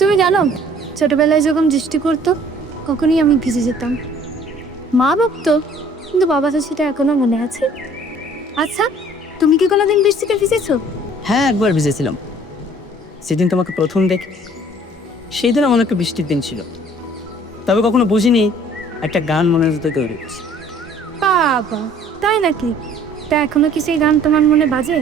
তুমি জানো ছোটবেলায় যখন দৃষ্টি করতো কখনই আমি ভিজে যেতাম। মা বকতো কিন্তু বাবা তো সেটা এখনও মনে আছে। আচ্ছা তুমি কি কোনোদিন বৃষ্টিতে ভিজেছো? হ্যাঁ একবার ভিজেছিলাম। সেদিন তোমাকে প্রথম দেখে সেই দিন আমার একটা বৃষ্টির দিন ছিল। তবে কখনো বুঝিনি একটা গান মনের মধ্যে তৈরি হচ্ছে বাবা তাই নাকি? তা এখনও কি সেই গান তোমার মনে বাজে?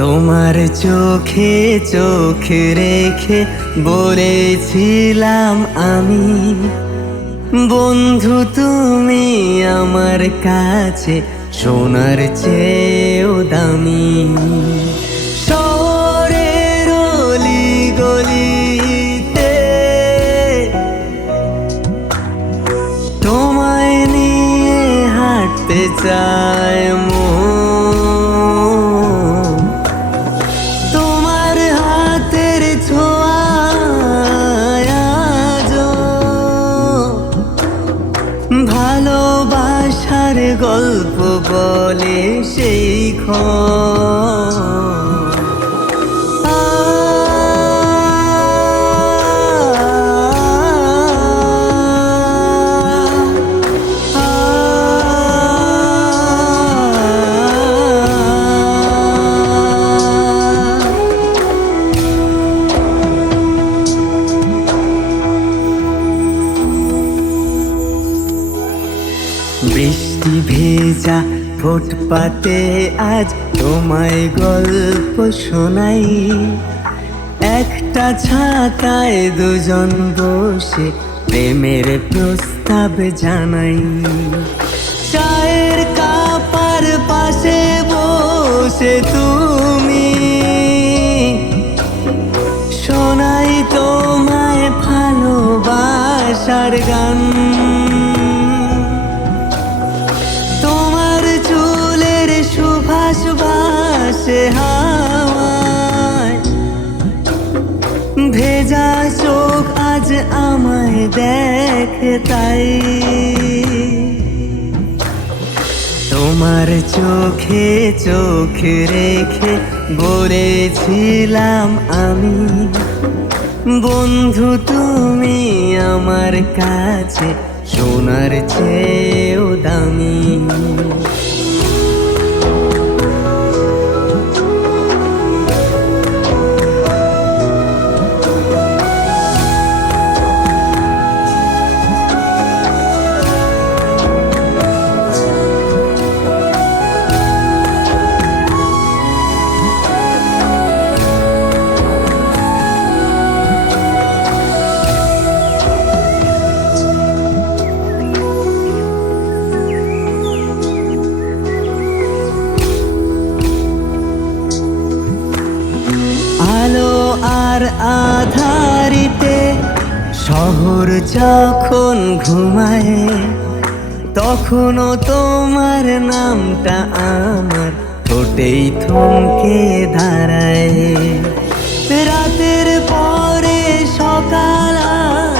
তোমার চোখে চোখ রেখে বলেছিলাম আমি, বন্ধু তুমি আমার কাছে সোনার চেয়েও দামি। গলিতে তোমায় নিয়ে হাঁটতে চায় গল্প বলে সেই ক্ষণ। ভেজা ফুটপাতে আজ তোমায় গল্প শোনাই। একটা ছাতায় দুজন বসে প্রেমের প্রস্তাব জানাই। চায়ের কাপার পাশে বসে তুমি। শোনাই তোমায় ভালোবাসার গান। হাওয়ায়। ভেজা চোখ আজ আমায় দেখে তাই। তোমার চোখে চোখ রেখে বলেছিলাম আমি, বন্ধু তুমি আমার কাছে সোনার চেয়েও দামি। আর আধারিতে শহর যখন ঘুমায়, তখনও তোমার নামটা আমার ঠোঁটেই থমকে দাঁড়ায়। রাতের পরে সকাল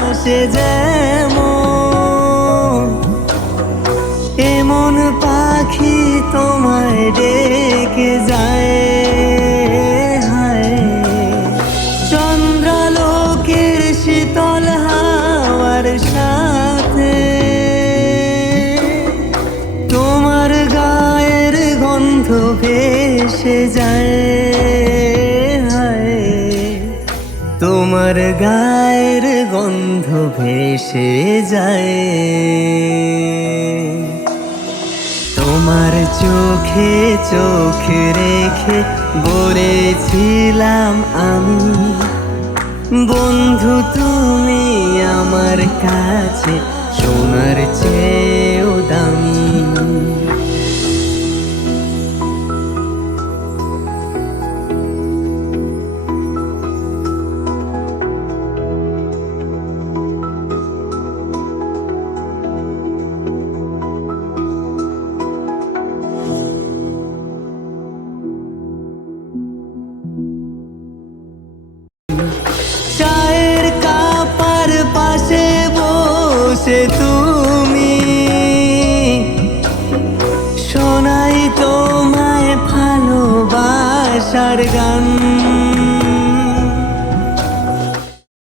আসে যেমন, এমন পাখি তোমায় ডেকে যায়। ভেসে যায় হায়। তোমার গায়ের গন্ধ ভেসে যায়। তোমার চোখে চোখ রেখে বলেছিলাম আমি, বন্ধু তুমি আমার কাছে, সোনার চেয়েও কাছে তুমি। শোনাই তোমায় ভালোবাসার গান।